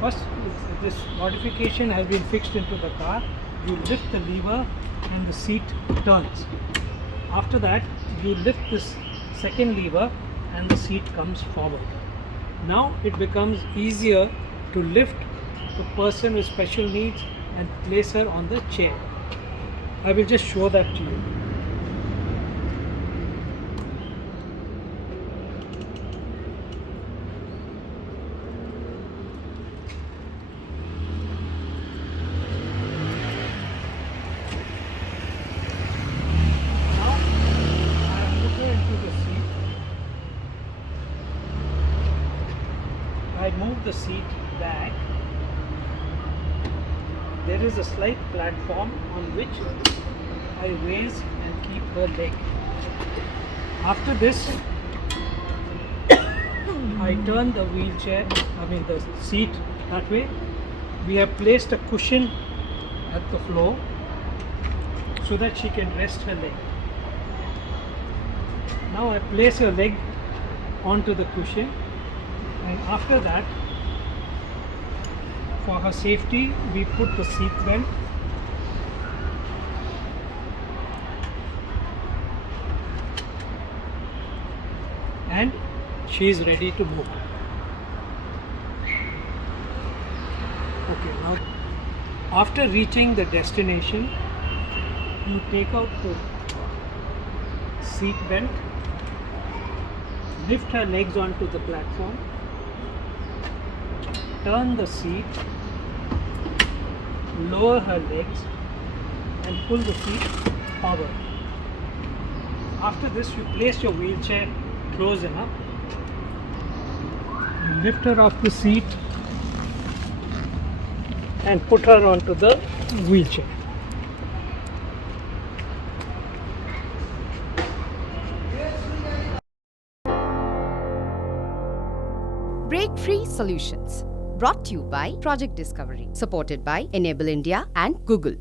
first this modification has been fixed into the car. You lift the lever and the seat turns. After that, you lift this second lever and the seat comes forward. Now it becomes easier to lift the person with special needs and place her on the chair. I will just show that to you. I move the seat back. There is a slight platform on which I raise and keep her leg. After this, I turn the the seat that way. We have placed a cushion at the floor so that she can rest her leg. Now I place her leg onto the cushion. And after that, for her safety, we put the seat belt. And she is ready to move. Okay, now after reaching the destination, you take out the seat belt, lift her legs onto the platform, turn the seat, lower her legs and pull the seat forward. After this, you place your wheelchair close enough. You lift her off the seat and put her onto the wheelchair. BreakFreeSolutions, brought to you by Project Discovery, supported by Enable India and Google.